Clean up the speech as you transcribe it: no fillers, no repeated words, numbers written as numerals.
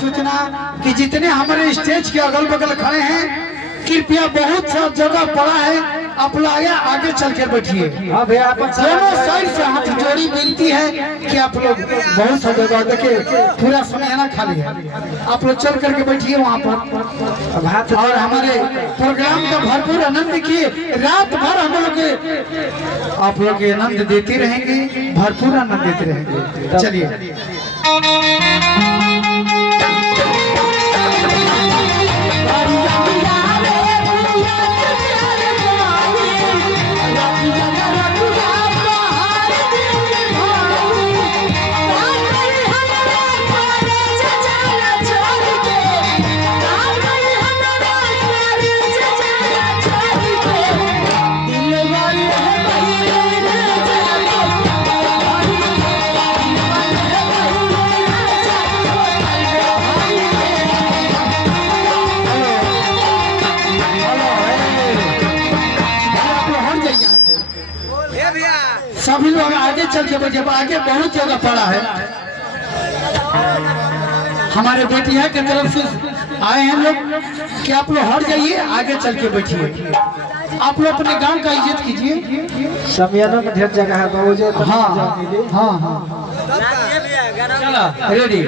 सूचना कि जितने हमारे स्टेज के अगल बगल खड़े हैं कृपया बहुत सा जगह पड़ा है आप लोग आगे चल कर बैठिए। दोनों साइड से हाथ जोड़ी विनती है कि आप लोग बहुत सा जगह देखिए पूरा समय ना खाली है आप लोग चल करके बैठिए वहाँ पर और हमारे प्रोग्राम का भरपूर आनंद किए रात भर हम लोग आप लोग आनंद देते रहेंगे भरपूर आनंद देते रहेंगे। चलिए सभी लोग आगे चल के जब आगे बहुत जगह पड़ा है हमारे बेटिया की तरफ से आए हैं लोग कि आप लोग हट जाइए आगे चल के बैठिए आप लोग अपने गांव का इज्जत कीजिए। समियानों में ढेर जगह है बाबूजी। हाँ हाँ हाँ रेडी